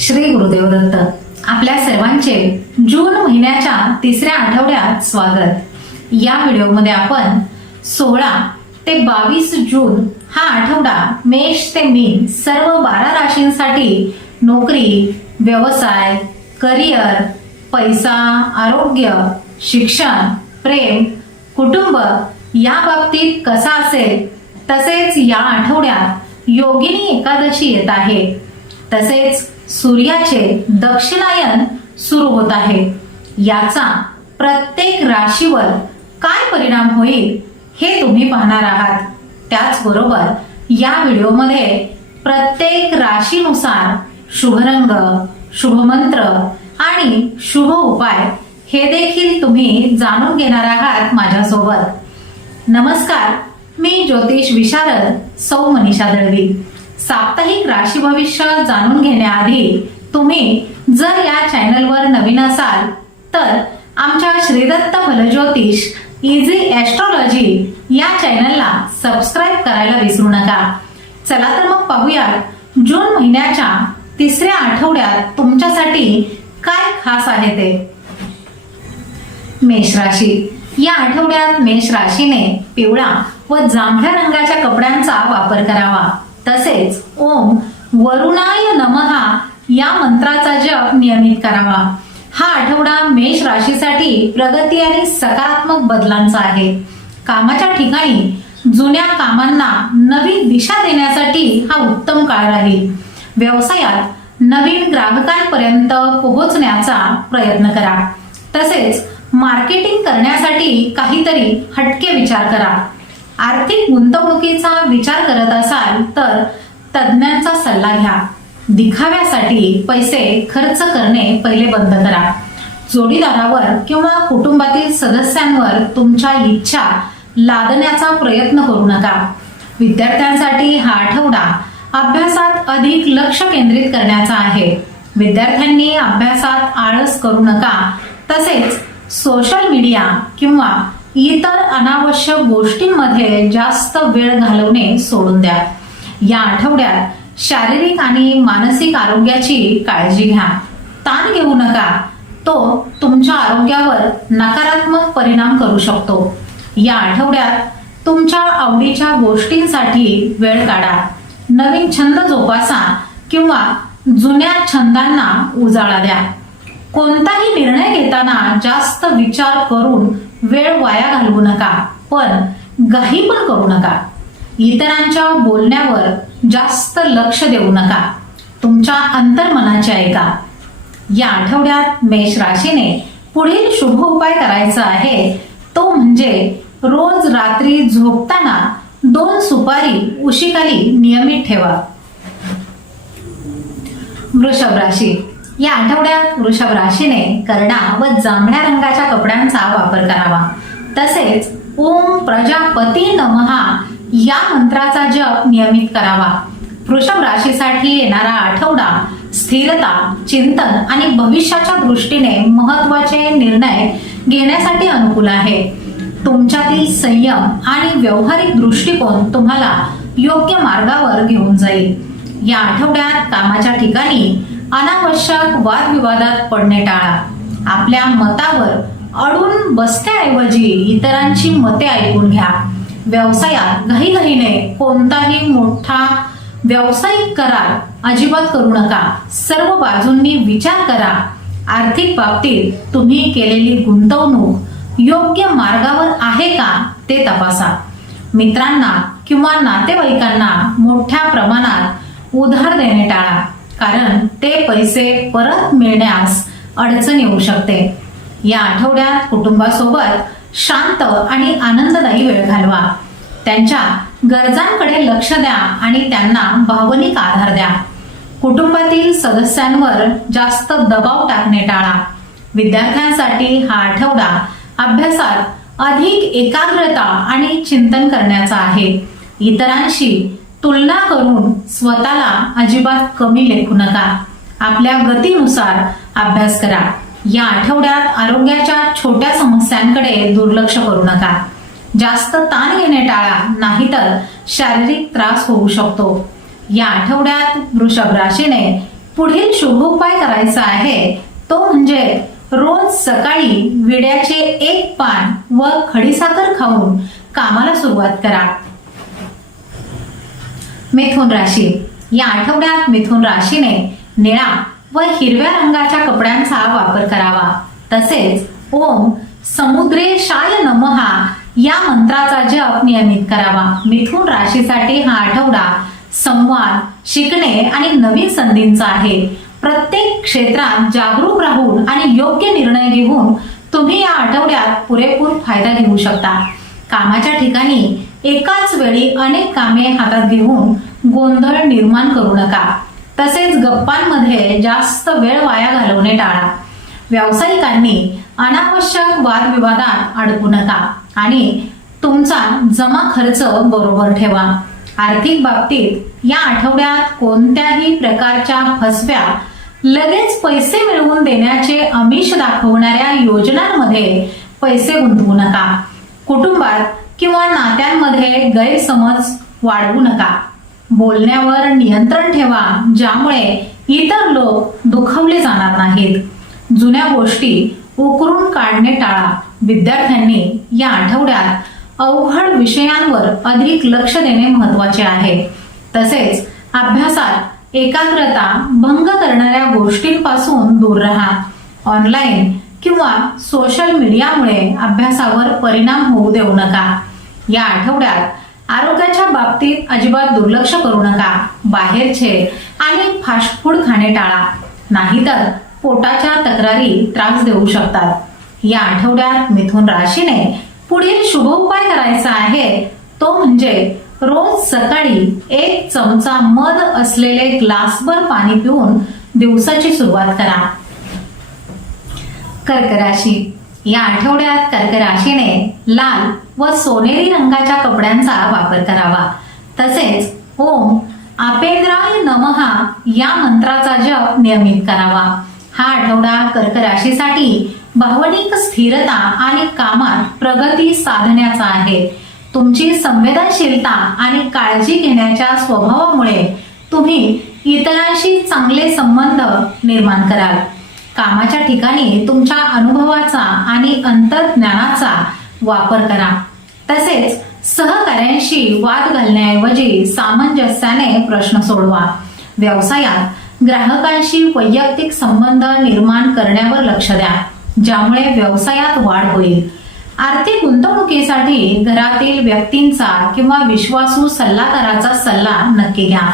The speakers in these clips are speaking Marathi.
श्री गुरुदेव दत्त आपल्या सर्वांचे जून महिन्याच्या तिसऱ्या आठवड्यात स्वागत. या व्हिडिओमध्ये आपण सोळा ते बावीस जून हा आठवडा मेष ते मीन सर्व बारा राशींसाठी नोकरी व्यवसाय करिअर पैसा आरोग्य शिक्षण प्रेम कुटुंब या बाबतीत कसा असेल तसेच या आठवड्यात योगिनी एकादशी येत आहे. तसेच सूर्याचे दक्षिणायन सुरू होत आहे. याचा प्रत्येक राशीवर काय परिणाम होईल हे तुम्ही पाहणार आहात. त्याचबरोबर या व्हिडिओमध्ये प्रत्येक राशीनुसार शुभरंग शुभमंत्र आणि शुभ उपाय हे देखील तुम्ही जाणून घेणार आहात माझ्यासोबत. नमस्कार मी ज्योतिष विशारद सौ मनीषा दळवी. साप्ताहिक राशी भविष्य जाणून घेण्याआधी तुम्ही जर या चॅनलवर नवीन असाल तर आमच्या श्रीदत्त फलज्योतिष इझी एस्ट्रॉलॉजी या चॅनलला सबस्क्राईब करायला विसरू नका. चला तर मग पाहूयात जून महिन्याच्या तिसऱ्या आठवड्यात तुमच्यासाठी काय खास आहे ते. मेष राशी. या आठवड्यात मेष राशीने पिवळा व जांभळ्या रंगाच्या कपड्यांचा वापर करावा. तसेच ओम वरुणाय नमहा या मंत्राचा जप नियमित करावा. हा आठवडा मेष राशीसाठी प्रगती आणि सकारात्मक बदलांचा आहे. कामाच्या ठिकाणी जुन्या कामांना नवीन दिशा देण्यासाठी हा उत्तम काळ राहील व्यवसायात नवीन ग्राहकांपर्यंत पोहोचण्याचा प्रयत्न करा. तसेच मार्केटिंग करण्यासाठी काहीतरी हटके विचार करा. आर्थिक गुंतवणुकीचा विचार करत असाल तर तज्ज्ञांचा सल्ला घ्या. दिखाव्यासाठी पैसे खर्च करणे पहिले बंद करा. जोडीदारावर किंवा कुटुंबातील सदस्यांवर तुमच्या इच्छा लादण्याचा प्रयत्न करू नका. विद्यार्थ्यांसाठी हा आठवडा अभ्यासात अधिक लक्ष केंद्रित करण्याचा आहे. विद्यार्थ्यांनी अभ्यासात आळस करू नका. तसेच सोशल मीडिया किंवा इतर अनावश्यक गोष्टींमध्ये जास्त वेळ घालवणे सोडून द्या. या आठवड्यात शारीरिक आणि मानसिक आरोग्याची काळजी घ्या. ताण घेऊ नका. तो तुमच्या आरोग्यावर नकारात्मक परिणाम करू शकतो. या आठवड्यात तुमच्या आवडीच्या गोष्टींसाठी वेळ काढा. नवीन छंद जोपासा किंवा जुन्या छंदांना उजाळा द्या. कोणताही निर्णय घेताना जास्त विचार करून वेळ वाया घालवू नका पण घाई पण करू नका. इतरांच्या बोलण्यावर जास्त लक्ष देऊ नका. तुमच्या अंतर्मनाचे ऐका. या आठवड्यात मेष राशीने पुढील शुभ उपाय करायचा आहे. तो म्हणजे रोज रात्री झोपताना दोन सुपारी उशीखाली नियमित ठेवा. वृषभ राशी. या आठवड्यात वृषभ राशीने करडा व जांभळ्या रंगाच्या कपड्यांचा वापर करावा. तसेच ओम प्रजापती नमहा या मंत्राचा जप नियमित करावा. वृषभ राशीसाठी येणारा आठवडा स्थिरता चिंतन आणि भविष्याच्या दृष्टीने महत्त्वाचे निर्णय घेण्यासाठी अनुकूल आहे. तुमच्यातील संयम आणि व्यावहारिक दृष्टिकोन तुम्हाला योग्य मार्गावर घेऊन जाईल. या आठवड्यात कामाच्या ठिकाणी अनावश्यक वादविवादात पडणे टाळा. आपल्या मतावर अडून बसण्याऐवजी इतरांची मते ऐकून घ्या. व्यवसायात घाईघाईने कोणताही मोठा व्यावसायिक करार अजिबात करू नका. सर्व बाजूंनी विचार करा. आर्थिक बाबतीत तुम्ही केलेली गुंतवणूक योग्य मार्गावर आहे का ते तपासा. मित्रांना किंवा नातेवाईकांना मोठ्या प्रमाणात उधार देणे टाळा. कारण ते पैसे परत मिळण्यास अडचण येऊ शकते. या आठवड्यात कुटुंबासोबत शांत आणि आनंददायी वेळ घालवा. त्यांच्या गरजांकडे लक्ष द्या आणि त्यांना भावनिक आधार द्या. कुटुंबातील सदस्यांवर जास्त दबाव टाकणे टाळा. विद्यार्थ्यांसाठी हा आठवडा अभ्यासात अधिक एकाग्रता आणि चिंतन करण्याचा आहे. इतरांशी तुलना करून स्वतःला अजिबात कमी लेखू नका. आपल्या गतीनुसार अभ्यास करा. या आठवड्यात आरोग्याच्या छोट्या समस्यांकडे दुर्लक्ष करू नका. जास्त ताण घेणे टाळा नाहीतर शारीरिक त्रास होऊ शकतो. या आठवड्यात वृषभ राशीने पुढील शुभ उपाय करायचा आहे. तो म्हणजे रोज सकाळी विड्याचे एक पान व खडीसाखर खाऊन कामाला सुरुवात करा. मिथुन राशी. या आठवड्यात मिथुन राशीने निळा व हिरव्या रंगाच्या कपड्यांचा वापर करावा. तसेच ओम समुद्रेशाय नमहा या मंत्राचा जप नियमित करावा. मिथुन राशीसाठी हा आठवडा संवाद शिकणे आणि नवीन संधींचा आहे. प्रत्येक क्षेत्रात जागरूक राहून आणि योग्य निर्णय घेऊन तुम्ही या आठवड्यात पुरेपूर फायदा घेऊ शकता. कामाच्या ठिकाणी एकाच वेळी अनेक कामे हातात घेऊन गोंधळ निर्माण करू नका. तसेच गप्पांमध्ये जास्त वेळ वाया घालवणे टाळा. व्यावसायिकांनी अनावश्यक वादविवादात अडकू नका आणि तुमचा जमा खर्च बरोबर ठेवा. आर्थिक बाबतीत या आठवड्यात कोणत्याही प्रकारच्या फसव्या लगेच पैसे मिळवून देण्याचे आमिष दाखवणाऱ्या योजनांमध्ये पैसे गुंतवू नका. कुटुंबात किंवा नात्यांमध्ये गैरसमज वाढवू नका. बोलण्यावर नियंत्रण ठेवा ज्यामुळे इतर लोक दुखवले जाणार नाहीत. जुन्या गोष्टी उकरून काढणे टाळा. विद्यार्थ्यांनी या आठवड्यात अवघड विषयांवर अधिक लक्ष देणे महत्त्वाचे आहे. तसेच अभ्यासात एकाग्रता भंग करणाऱ्या गोष्टींपासून दूर राहा. ऑनलाईन किंवा सोशल मीडियामुळे अभ्यासावर परिणाम होऊ देऊ नका. या आठवड्यात आरोग्याच्या बाबतीत अजिबात दुर्लक्ष करू नका. बाहेरचे आणि फास्ट फूड खाणे टाळा. नाहीतर पोटाच्या तक्रारी त्रास देऊ शकतात. या आठवड्यात मिथुन राशीने पुढील शुभ उपाय करायचा आहे. तो म्हणजे रोज सकाळी एक चमचा मध असलेले ग्लासभर पाणी पिऊन दिवसाची सुरुवात करा. कर्क राशी. या आठवड्यात कर्क राशीने लाल व सोनेरी रंगाच्या कपड्यांचा वापर करावा. तसेच ओम आपेंद्राय नमहा या मंत्राचा जप नियमित करावा. हा आठवडा कर्क राशीसाठी भावनिक स्थिरता आणि कामात प्रगती साधण्याचा आहे. तुमची संवेदनशीलता आणि काळजी घेण्याच्या स्वभावामुळे तुम्ही इतरांशी चांगले संबंध निर्माण कराल. कामाच्या ठिकाणी तुमच्या अनुभवाचा आणि अंतर्ज्ञानाचा वापर करा. तसेच सहकाऱ्यांशी वाद घालण्याऐवजी सामंजस्याने प्रश्न सोडवा. व्यवसायात ग्राहकांशी वैयक्तिक संबंध निर्माण करण्यावर लक्ष द्या ज्यामुळे व्यवसायात वाढ होईल. आर्थिक गुंतवणुकीसाठी घरातील व्यक्तींचा किंवा विश्वासू सल्लागाराचा सल्ला नक्की घ्या.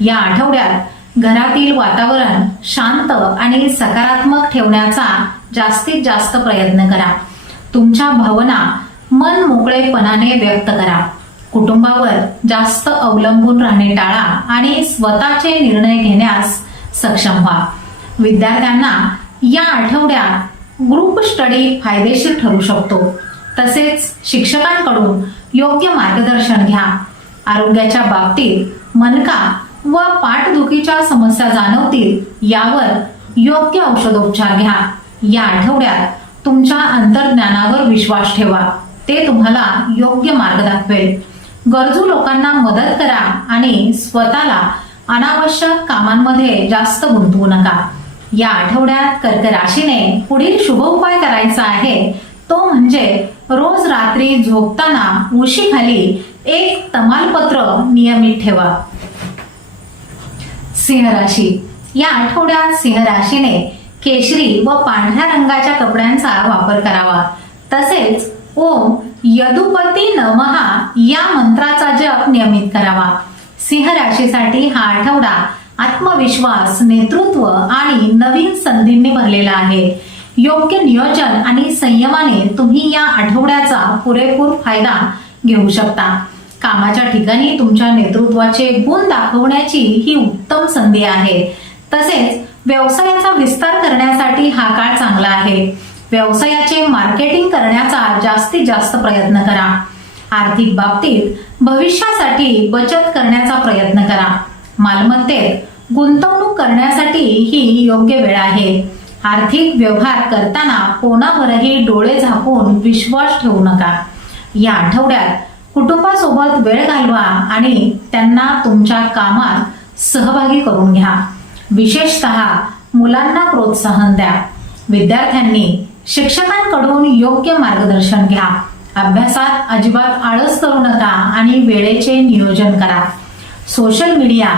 या आठवड्यात घरातील वातावरण शांत आणि सकारात्मक ठेवण्याचा जास्तीत जास्त प्रयत्न करा. तुमच्या भावना मन मोकळेपणाने व्यक्त करा. कुटुंबावर जास्त अवलंबून राहणे टाळा आणि स्वतःचे निर्णय घेण्यास सक्षम व्हा. विद्यार्थ्यांना या आठवड्यात ग्रुप स्टडी फायदेशीर ठरू शकतो. तसेच शिक्षकांकडून योग्य मार्गदर्शन घ्या. आरोग्याच्या बाबतीत मनका व पाठदुखीच्या समस्या जाणवतील यावर योग्य औषधोपचार घ्या. या आठवड्यात तुमच्या अंतर्ज्ञानावर विश्वास ठेवा. ते तुम्हाला योग्य मार्ग दाखवेल. गरजू लोकांना मदत करा आणि स्वतःला अनावश्यक कामांमध्ये जास्त गुंतवू नका. या आठवड्यात कर्क राशीने पुढील शुभ उपाय करायचा आहे. तो म्हणजे रोज रात्री झोपताना उशीखाली एक तमालपत्र नियमित ठेवा. सिंह राशी या आठवड्यात सिंह राशीने केशरी व पांढऱ्या रंगाच्या कपड्यांचा वापर करावा. तसेच ओम यदुपती नमहा या मंत्राचा जप नियमित करावा. सिंह राशीसाठी हा आठवडा आत्मविश्वास नेतृत्व आणि नवीन संधींनी भरलेला आहे. योग्य नियोजन आणि संयमाने तुम्ही या आठवड्याचा पुरेपूर फायदा घेऊ शकता. कामाच्या ठिकाणी तुमच्या नेतृत्वाचे गुण दाखवण्याची ही उत्तम संधी आहे. तसेच व्यवसायाचा विस्तार करण्यासाठी हा काळ चांगला आहे. व्यवसायाचे मार्केटिंग करण्याचा जास्तीत जास्त प्रयत्न करा. आर्थिक बाबतीत भविष्यासाठी बचत करण्याचा प्रयत्न करा. मालमत्तेत गुंतवणूक करण्यासाठी ही योग्य वेळ आहे. आर्थिक व्यवहार करताना कोणावरही डोळे झाकून विश्वास ठेवू नका. या आठवड्यात कुटुंबासोबत वेळ घालवा आणि त्यांना तुमच्या कामात सहभागी करून घ्या. विशेषतः मुलांना प्रोत्साहन द्या. विद्यार्थ्यांनी शिक्षकांकडून योग्य मार्गदर्शन घ्या. अभ्यासात अजिबात आळस करू नका आणि वेळेचे नियोजन करा. सोशल मीडिया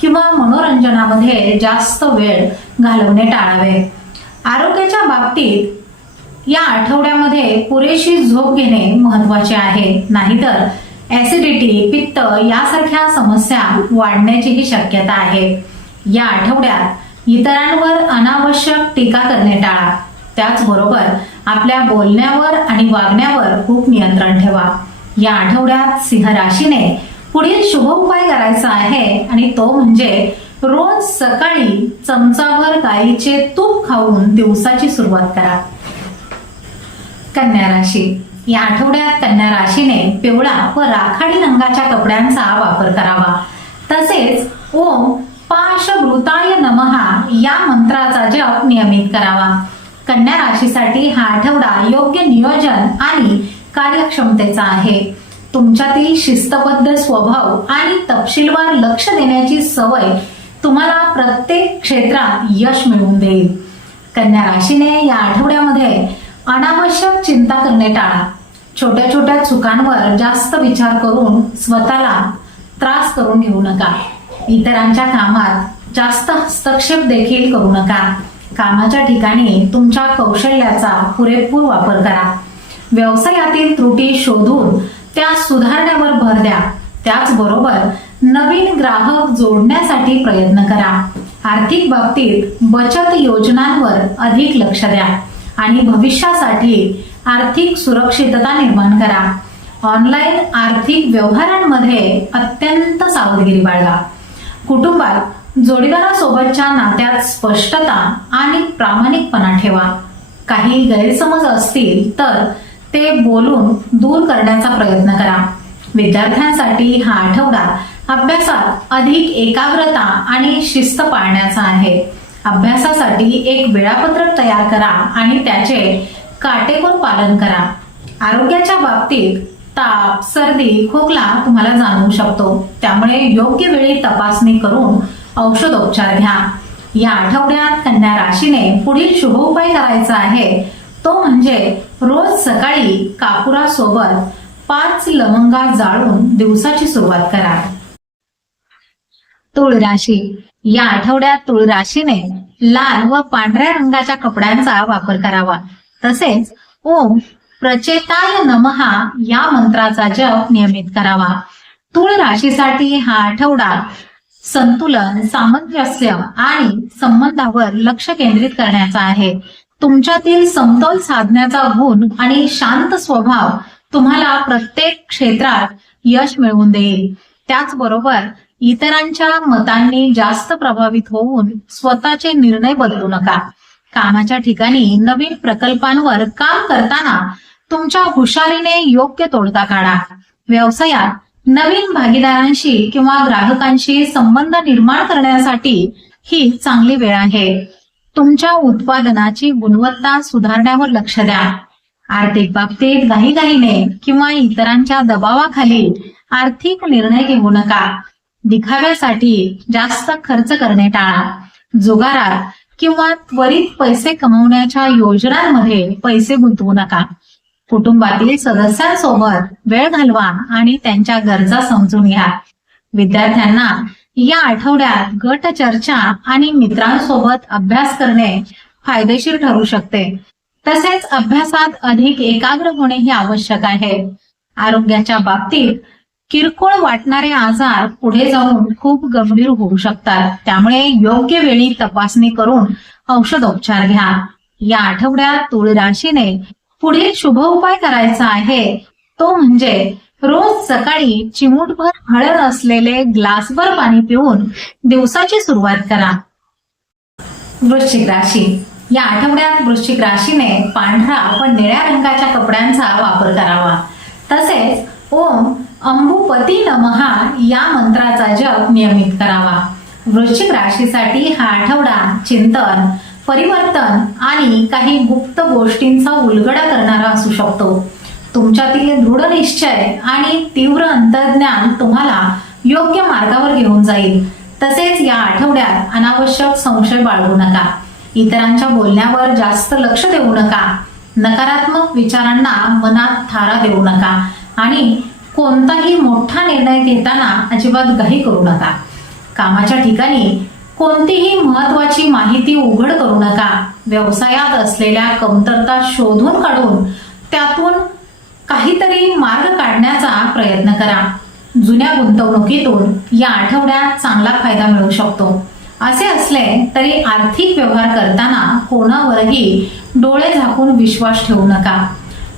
किंवा मनोरंजनामध्ये जास्त वेळ घालवणे टाळावे. आरोग्याच्या बाबतीत या आठवड्यामध्ये पुरेशी झोप घेणे महत्त्वाचे आहे. नाहीतर ऍसिडिटी पित्त यासारख्या समस्या वाढण्याचीही शक्यता आहे. या आठवड्यात इतरांवर अनावश्यक टीका करणे टाळा. त्याचबरोबर आपल्या बोलण्यावर आणि वागण्यावर खूप नियंत्रण ठेवा. या आठवड्यात सिंह राशीने पुढील शुभ उपाय करायचा आहे आणि तो म्हणजे रोज सकाळी चमचाभर गाईचे तूप खाऊन दिवसाची सुरुवात करा. कन्या राशी. या आठवड्यात कन्या राशीने पिवळा व राखाडी रंगाच्या कपड्यांचा वापर करावा. तसेच ओम पाशभृताय नमहा या मंत्राचा जप नियमित करावा. कन्या राशीसाठी हा आठवडा योग्य नियोजन आणि कार्यक्षमतेचा आहे. तुमच्यातील शिस्तबद्ध स्वभाव आणि तपशीलवार लक्ष देण्याची सवय तुम्हाला प्रत्येक क्षेत्रात यश मिळवून देईल. कन्या राशीने या आठवड्यामध्ये अनावश्यक चिंता करणे टाळा. छोट्या छोट्या चुकांवर जास्त विचार करून स्वतःला त्रास करून घेऊ नका. इतरांच्या कामात जास्त हस्तक्षेप देखील करू नका. कामाच्या ठिकाणी तुमच्या कौशल्याचा पुरेपूर वापर करा. व्यवसायातील त्रुटी शोधून त्या सुधारण्यावर भर द्या. त्याचबरोबर नवीन ग्राहक जोडण्यासाठी प्रयत्न करा. आर्थिक बाबतीत बचत योजनांवर अधिक लक्ष द्या. आणि भविष्यासाठी आर्थिक सुरक्षितता निर्माण करा. ऑनलाईन आर्थिक व्यवहारांमध्ये अत्यंत सावधगिरी बाळगा. कुटुंबात जोडीदारासोबतच्या नात्यात स्पष्टता आणि प्रामाणिकपणा ठेवा. काही गैरसमज असतील तर ते बोलून दूर करण्याचा प्रयत्न करा. विद्यार्थ्यांसाठी हा आठवडा अभ्यासात अधिक एकाग्रता आणि शिस्त पाळण्याचा आहे. अभ्यासासाठी एक वेळापत्रक तयार करा आणि त्याचे काटेकोर पालन करा. आरोग्याच्या बाबतीत ताप सर्दी खोकला तुम्हाला जाणवू शकतो. त्यामुळे योग्य वेळी तपासणी करून औषधोपचार घ्या. या आठवड्यात कन्या राशीने पुढील शुभ उपाय करायचा आहे. तो म्हणजे रोज सकाळी कापुरासोबत पाच लवंगा जाळून दिवसाची सुरुवात करा. तुळ राशी या आठवड्यात तुळ राशीने लाल व पांढऱ्या रंगाच्या कपड्यांचा वापर करावा. तसेच ओम प्रचेताय नमहा या मंत्राचा जप नियमित करावा. तुळ राशीसाठी हा आठवडा संतुलन सामंजस्य आणि संबंधावर लक्ष केंद्रित करण्याचा आहे. तुमच्यातील समतोल साधण्याचा गुण आणि शांत स्वभाव तुम्हाला प्रत्येक क्षेत्रात यश मिळवून देईल. त्याचबरोबर इतरांच्या मतांनी जास्त प्रभावित होऊन स्वतःचे निर्णय बदलू नका. कामाच्या ठिकाणी नवीन प्रकल्पांवर काम करताना तुमच्या हुशारीने योग्य तोडगा काढा. व्यवसायात नवीन भागीदारांशी किंवा ग्राहकांशी संबंध निर्माण करण्यासाठी ही चांगली वेळ आहे. तुमच्या उत्पादनाची गुणवत्ता सुधारण्यावर लक्ष द्या. आर्थिक बाबतीत घाईघाईने किंवा इतरांच्या दबावाखाली आर्थिक निर्णय घेऊ नका. दिखाव्यासाठी जास्त खर्च करणे टाळा. जुगारात किंवा त्वरित पैसे कमवण्याच्या योजनांमध्ये पैसे गुंतवू नका. कुटुंबातील सदस्यांसोबत वेळ घालवा आणि त्यांच्या गरजा समजून घ्या. विद्यार्थ्यांना या आठवड्यात गट चर्चा आणि मित्रांसोबत अभ्यास करणे फायदेशीर ठरू शकते. तसेच अभ्यासात अधिक एकाग्र होणे हे आवश्यक आहे. आरोग्याच्या बाबतीत किरकोळ वाटणारे आजार पुढे जाऊन खूप गंभीर होऊ शकतात. त्यामुळे योग्य वेळी तपासणी करून औषधोपचार घ्या. या आठवड्यात तुळ राशीने पुढील शुभ उपाय करायचा आहे. तो म्हणजे रोज सकाळी चिमूटभर हळद असलेले ग्लासभर पाणी पिऊन दिवसाची सुरुवात करा. वृश्चिक राशी. या आठवड्यात वृश्चिक राशीने पांढरा व निळ्या रंगाच्या कपड्यांचा वापर करावा. तसेच ओम अंबुपती नमहा या मंत्राचा जप नियमित करावा. वृश्चिक राशीसाठी हा आठवडा चिंतन परिवर्तन आणि काही गुप्त गोष्टींचा उलगडा करणारा असू शकतो. तुमच्यातील दृढ निश्चय आणि तीव्र अंतर्ज्ञान तुम्हाला योग्य मार्गावर घेऊन जाईल. तसेच या आठवड्यात अनावश्यक संशय बाळगू नका. इतरांच्या बोलण्यावर जास्त लक्ष देऊ नका. नकारात्मक विचारांना मनात थारा देऊ नका आणि कोणताही मोठा निर्णय घेताना अजिबात घाई करू नका. कामाच्या ठिकाणी कोणतीही महत्वाची माहिती उघड करू नका. व्यवसायात असलेल्या कमतरता शोधून काढून त्यातून काहीतरी मार्ग काढण्याचा प्रयत्न करा. जुन्या गुंतवणुकीतून या आठवड्यात चांगला फायदा मिळू शकतो. असे असले तरी आर्थिक व्यवहार करताना कोणावरही डोळे झाकून विश्वास ठेवू नका.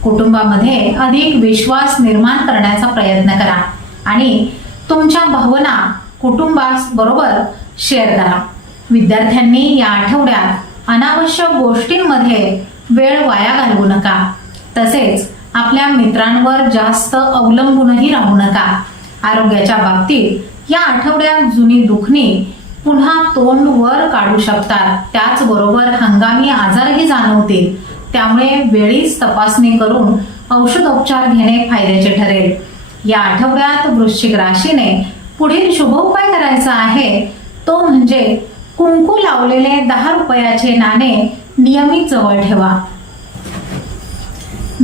कुटुंबामध्ये अधिक विश्वास निर्माण करण्याचा प्रयत्न करा आणि तुमच्या भावना कुटुंबास बरोबर शेअर करा. विद्यार्थ्यांनी या आठवड्यात अनावश्यक गोष्टींमध्ये वेळ वाया घालवू नका. तसेच आपल्या मित्रांवर जास्त अवलंबूनही राहू नका. आरोग्याच्या बाबतीत या आठवड्यात जुनी दुखणी पुन्हा तोंड वर काढू शकतात. त्याचबरोबर हंगामी आजारही जाणवतील. त्यामुळे वेळीच तपासणी करून औषधोपचार घेणे फायद्याचे ठरेल. या आठवड्यात वृश्चिक राशीने पुढील शुभ उपाय करायचा आहे. तो म्हणजे कुंकू लावलेले दहा रुपयाचे नाणे नियमित जवळ ठेवा.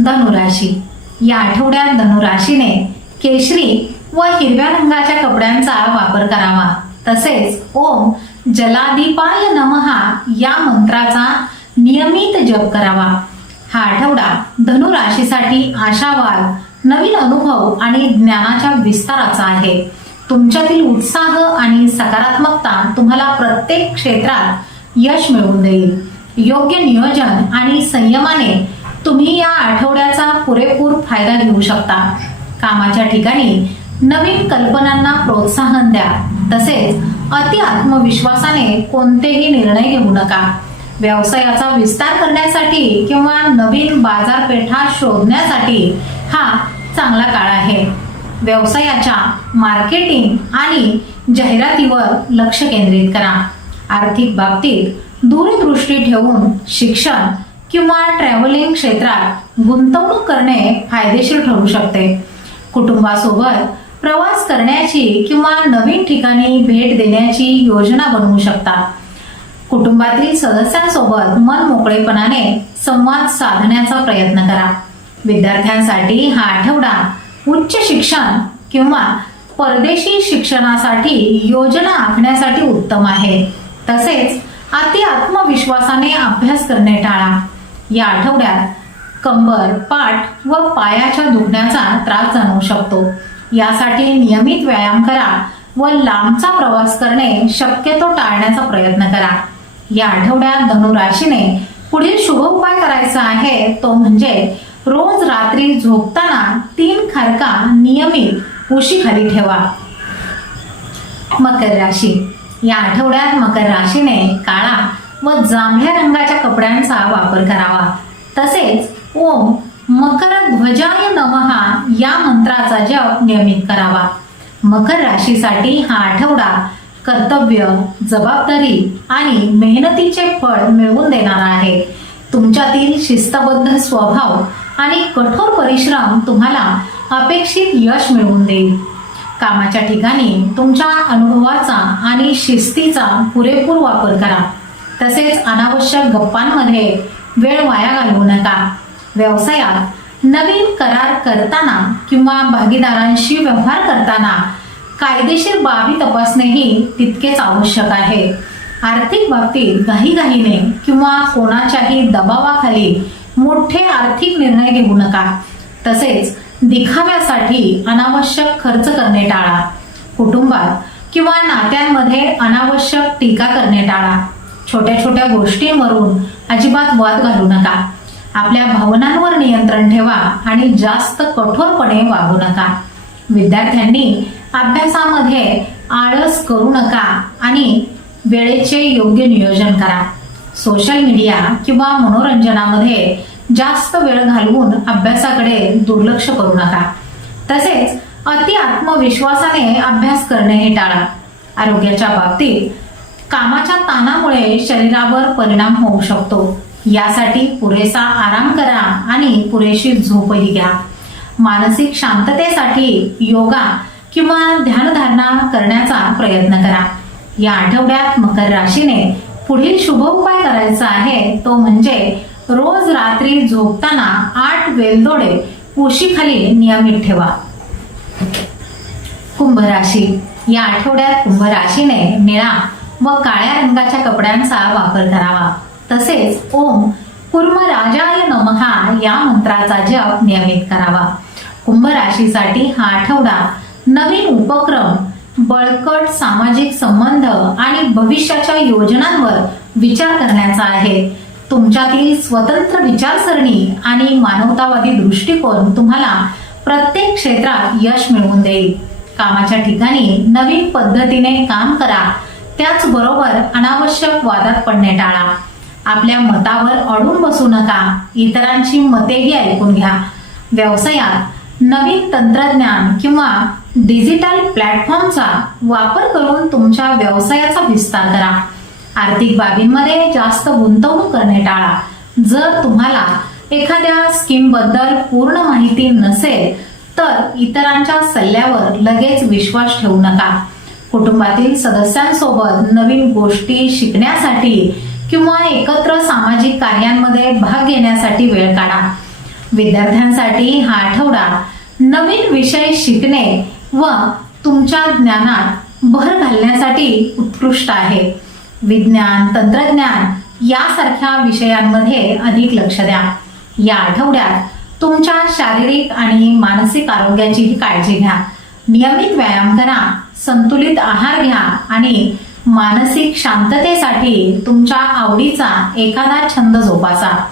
धनुराशी. या आठवड्यात धनुराशीने केशरी व हिरव्या रंगाच्या कपड्यांचा वापर करावा. तसेच ओम जलादीपाय नमहा या मंत्राचा नियमित जप करावा. हा आठवडा धनु राशीसाठी आशावाद नवीन अनुभव आणि ज्ञानाच्या विस्ताराचा आहे. तुमच्यातील उत्साह आणि सकारात्मकता तुम्हाला प्रत्येक क्षेत्रात यश मिळवून देईल. योग्य नियोजन आणि संयमाने तुम्ही या आठवड्याचा पुरेपूर फायदा घेऊ शकता. कामाच्या ठिकाणी नवीन कल्पनांना प्रोत्साहन द्या. तसेच अति आत्मविश्वासाने कोणतेही निर्णय घेऊ नका. व्यवसायाचा विस्तार करण्यासाठी किंवा नवीन बाजारपेठा शोधण्यासाठी हा चांगला काळ आहे. व्यवसायाच्या मार्केटिंग आणि जाहिरातीवर लक्ष केंद्रित करा. आर्थिक बाबतीत दूरदृष्टी ठेवून शिक्षण किंवा ट्रॅव्हलिंग क्षेत्रात गुंतवणूक करणे फायदेशीर ठरू शकते. कुटुंबासोबत प्रवास करण्याची किंवा नवीन ठिकाणी भेट देण्याची योजना बनवू शकता. कुटुंबातील सदस्यांसोबत मन मोकळेपणाने संवाद साधण्याचा प्रयत्न करा. विद्यार्थ्यांसाठी हा आठवडा उच्च शिक्षण किंवा परदेशी शिक्षणासाठी योजना आखण्यासाठी उत्तम आहे. तसेच अति आत्मविश्वासाने अभ्यास करणे टाळा. या आठवड्यात कंबर पाठ व पायाच्या दुखण्याचा त्रास जाणवू शकतो. यासाठी नियमित व्यायाम करा व लांबचा प्रवास करणे शक्यतो टाळण्याचा प्रयत्न करा. या आठवड्यात धनुराशीने पुढील शुभ उपाय करायचा आहे तो म्हणजे रोज रात्री झोपताना तीन खारका नियमित उशीखाली ठेवा. मकर राशी. या आठवड्यात मकर राशीने काळा व जांभळ्या रंगाच्या कपड्यांचा वापर करावा. तसेच ओम मकर ध्वजाय नमहा या मंत्राचा जप नियमित करावा. मकर राशीसाठी हा आठवडा कर्तव्य जबाबदारी आणि मेहनतीचे फळ मिळवून देणारा आहे. तुमच्यातील शिस्तबद्ध स्वभाव आणि कठोर परिश्रम तुम्हाला अपेक्षित यश मिळवून देईल. कामाच्या ठिकाणी तुमच्या अनुभवाचा आणि शिस्तीचा पुरेपूर वापर करा. तसेच अनावश्यक गप्पांमध्ये वेळ वाया घालवू नका. व्यवसायात नवीन करार करताना किंवा भागीदारांशी व्यवहार करताना कायदेशीर बाबी तपासणेही तितकेच आवश्यक आहे. आर्थिक बाबतीत घाईघाईने किंवा कोणाच्याही दबावाखाली मोठे आर्थिक निर्णय घेऊ नका. तसेच दिखाव्यासाठी अनावश्यक खर्च करणे टाळा. कुटुंबात किंवा नात्यांमध्ये अनावश्यक टीका करणे टाळा. छोट्या छोट्या गोष्टींवरून अजिबात वाद घालू नका. आपल्या भावनांवर नियंत्रण ठेवा आणि जास्त कठोरपणे वागू नका. विद्यार्थ्यांनी अभ्यासामध्ये आळस करू नका आणि वेळेचे योग्य नियोजन करा. सोशल मीडिया किंवा मनोरंजनामध्ये जास्त वेळ घालवून अभ्यासाकडे दुर्लक्ष करू नका. तसेच अति आत्मविश्वासाने अभ्यास करणे हे टाळा. आरोग्याच्या बाबतीत कामाच्या ताणामुळे शरीरावर परिणाम होऊ शकतो. यासाठी पुरेसा आराम करा आणि पुरेशी झोपही घ्या. मानसिक शांततेसाठी योगा किंवा ध्यानधारणा करण्याचा प्रयत्न करा. या आठवड्यात मकर राशीने पुढील शुभ उपाय करायचा आहे तो म्हणजे रोज रात्री झोपताना आठ वेलदोडे उशीखाली नियमित ठेवा. कुंभ राशी. या आठवड्यात कुंभ राशीने निळा व काळ्या रंगाच्या कपड्यांचा वापर करावा. तसेच ओम कुर्म राजाय नमहा या मंत्राचा जप नियमित करावा. कुंभ राशीसाठी हा आठवडा नवीन उपक्रम बळकट सामाजिक संबंध आणि भविष्याच्या योजनांवर विचार करण्याचा आहे. तुमच्यातील स्वतंत्र विचारसरणी आणि मानवतावादी दृष्टिकोन तुम्हाला प्रत्येक क्षेत्रात यश मिळवून देईल. कामाच्या ठिकाणी नवीन पद्धतीने काम करा. त्याचबरोबर अनावश्यक वादात पडणे टाळा. आपल्या मतावर अडून बसू नका. इतरांची मतेही ऐकून घ्या. व्यवसायात नवीन तंत्रज्ञान किंवा डिजिटल प्लॅटफॉर्मचा वापर करून तुमच्या व्यवसायाचा विस्तार करा. आर्थिक बाबींमध्ये जास्त गुंतवणूक करणे टाळा. जर तुम्हाला एखाद्या स्कीमबद्दल पूर्ण माहिती नसेल तर इतरांच्या सल्ल्यावर लगेच विश्वास ठेवू नका. कुटुंबातील सदस्यांसोबत नवीन गोष्टी शिकण्यासाठी किंवा एकत्र सामाजिक कार्यांमध्ये भाग घेण्यासाठी वेळ काढा. विद्यार्थ्यांसाठी हा आठवडा नवीन विषय शिकणे व तुमच्या ज्ञानात भर घालण्यासाठी उत्कृष्ट आहे. विज्ञान तंत्रज्ञान यासारख्या विषयांमध्ये अधिक लक्ष द्या. या आठवड्यात तुमच्या शारीरिक आणि मानसिक आरोग्याचीही काळजी घ्या. नियमित व्यायाम करा संतुलित आहार घ्या आणि मानसिक शांततेसाठी तुमच्या आवडीचा एखादा छंद जोपासा.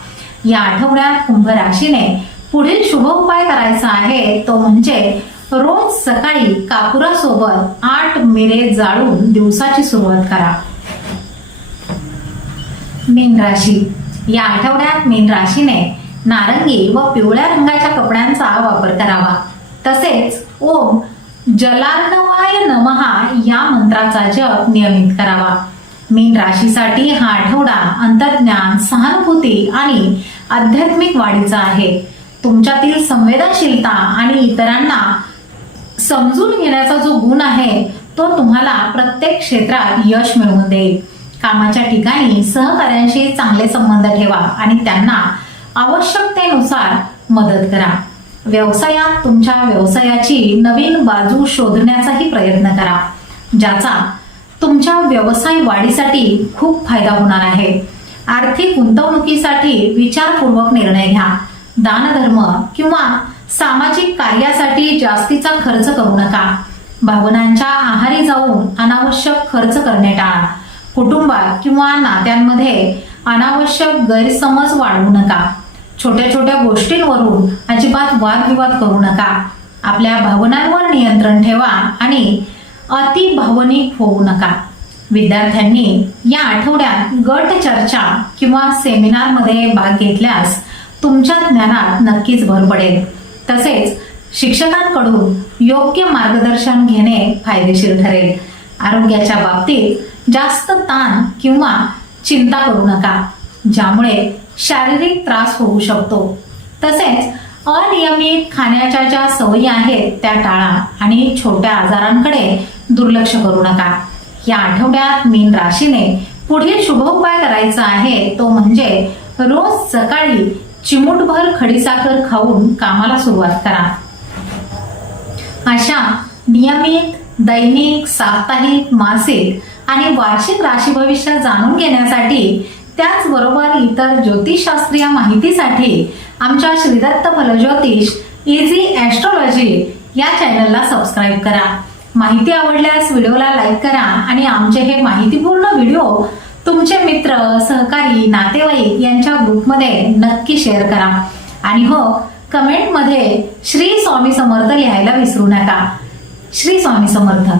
या आठवड्यात कुंभ राशीने पुढील शुभ उपाय करायचा आहे तो म्हणजे रोज सकाळी कापुरासोबत आठ मिरे जाळून दिवसाची सुरुवात करा. मीन राशी. या आठवड्यात मीन राशीने नारंगी व पिवळ्या रंगाच्या कपड्यांचा वापर करावा. तसेच ओम जलार्णवाय नमहा या मंत्राचा जप नियमित करावा. मीन राशीसाठी हा आठवडा अंतर्ज्ञान सहानुभूती आणि आध्यात्मिक वाढीचा आहे. तुमच्यातील संवेदनशीलता आणि इतरांना समजून घेण्याचा जो गुण आहे तो तुम्हाला प्रत्येक क्षेत्रात यश मिळवून देईल. कामाच्या ठिकाणी सहकार्यांशी चांगले संबंध ठेवा आणि त्यांना आवश्यकतेनुसार मदत करा. व्यवसायात तुमच्या व्यवसायाची नवीन बाजू शोधण्याचाही प्रयत्न करा ज्याचा तुमच्या व्यवसाय वाढीसाठी खूप फायदा होणार आहे. आर्थिक गुंतवणुकीसाठी विचारपूर्वक निर्णय घ्या. दानधर्म किंवा सामाजिक कार्यासाठी जास्तीचा खर्च करू नका. भावनांच्या आहारी जाऊन अनावश्यक खर्च करणे टाळा. कुटुंबात किंवा नात्यांमध्ये अनावश्यक गैरसमज वाढवू नका. छोट्या छोट्या गोष्टींवरून अजिबात वादविवाद करू नका. आपल्या भावनांवर नियंत्रण ठेवा आणि अति भावनिक होऊ नका. विद्यार्थ्यांनी या आठवड्यात गट चर्चा किंवा सेमिनारमध्ये भाग घेतल्यास तुमच्या ज्ञानात नक्कीच भर पडेल. तसेच शिक्षकांकडून योग्य मार्गदर्शन घेणे फायदेशीर ठरेल. आरोग्याच्या बाबतीत जास्त ताण किंवा चिंता करू नका ज्यामुळे शारीरिक त्रास होऊ शकतो. तसेच अनियमित खाण्याच्या ज्या सवयी आहेत त्या टाळा आणि छोट्या आजारांकडे दुर्लक्ष करू नका. या आठवड्यात मीन राशीने पुढील शुभ उपाय करायचा आहे तो म्हणजे रोज सकाळी चिमूटभर खडीसाखर खाऊन कामाला सुरुवात करा. अशा नियमित दैनिक साप्ताहिक मासिक आणि वार्षिक राशी भविष्य जाणून घेण्यासाठी त्याचबरोबर इतर ज्योतिषशास्त्रीय माहितीसाठी आमच्या श्रीदत्त फलज्योतिष इझी ॲस्ट्रॉलॉजी या चॅनलला सबस्क्राईब करा. माहिती आवडल्यास व्हिडिओला लाईक करा आणि आमचे हे माहितीपूर्ण व्हिडिओ तुमचे मित्र सहकारी नातेवाईक यांच्या ग्रुपमध्ये नक्की शेअर करा. आणि हो कमेंटमध्ये श्री स्वामी समर्थ लिहायला विसरू नका. श्री स्वामी समर्थ.